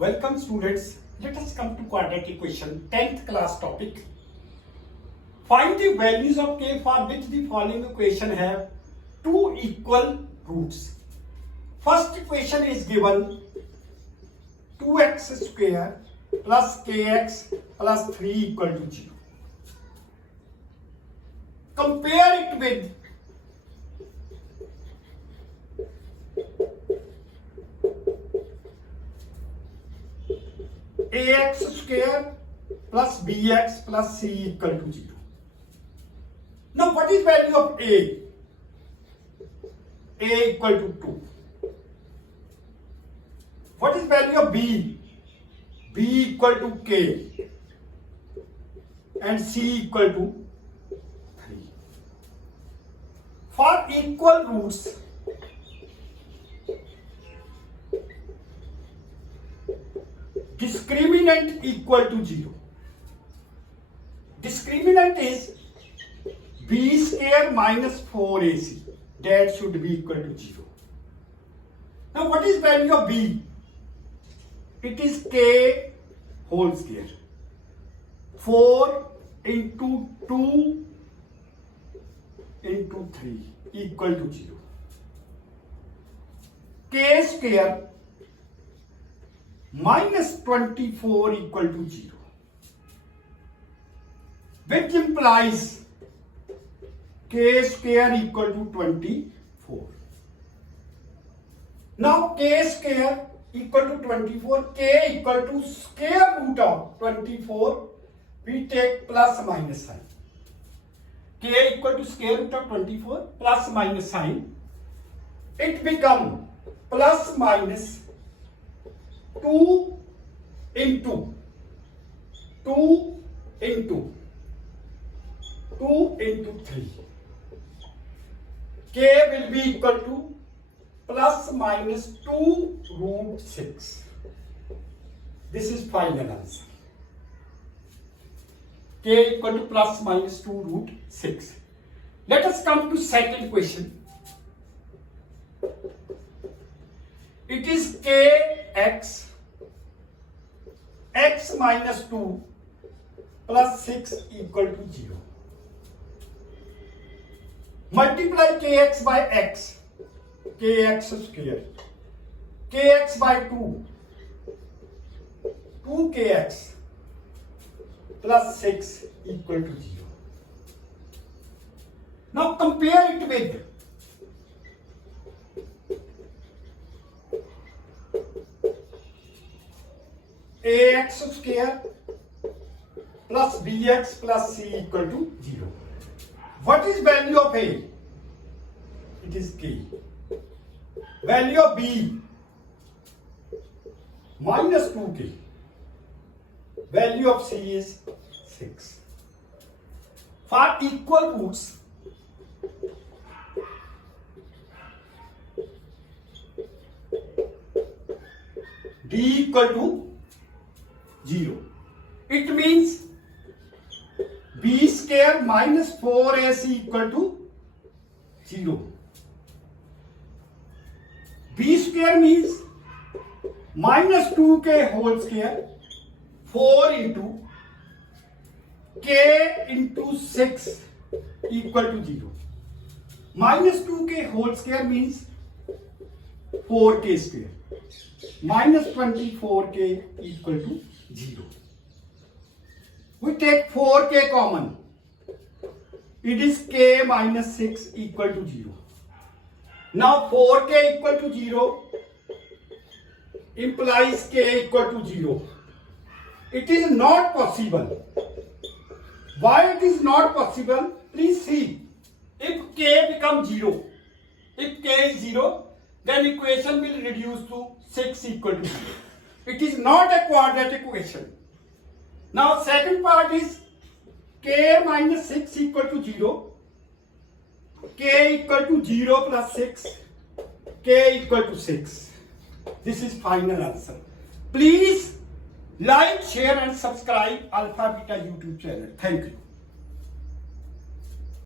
Welcome students. Let us come to quadratic equation 10th class topic. Find the values of k for which the following equation have two equal roots. First equation is given 2x square plus kx plus 3 equal to 0. Compare it with ax square plus bx plus c equal to 0. Now what is value of a? A equal to 2. What is value of b? B equal to k and c equal to 3. For equal roots, discriminant equal to 0. Discriminant is b square minus 4ac. That should be equal to 0. Now what is value of b? It is k whole square. 4 into 2 into 3 equal to 0. K square minus 24 equal to 0, which implies k square equal to 24. Now k square equal to 24, k equal to square root of 24, we take plus minus sign. K equal to square root of 24 plus minus sign, it become plus minus 2 into 2 into 2 into 3. K will be equal to plus minus 2 root 6. This is final answer. K equal to plus minus 2 root 6. Let us come to second question. It is kx x minus 2 plus 6 equal to 0. Multiply kx by x, kx square, kx by 2, 2kx plus 6 equal to 0. Now compare it with ax square plus bx plus c equal to 0. What is value of a? It is k. Value of b? Minus 2k. Value of c is 6. For equal roots, d equal to 0. It means b square minus 4ac equal to 0. B square means minus 2k whole square, 4 into k into 6 equal to 0. Minus 2k whole square means 4k square. Minus 24k equal to 0. We take 4k common. It is k minus 6 equal to 0. Now 4k equal to 0 implies k equal to 0. It is not possible. Why it is not possible? Please see. If k becomes 0, if k is 0, then equation will reduce to 6 equal to 0. It is not a quadratic equation. Now second part is k minus 6 equal to 0, k equal to 0 plus 6, k equal to 6. This is final answer. Please like, share and subscribe Alpha Beta YouTube channel. Thank you.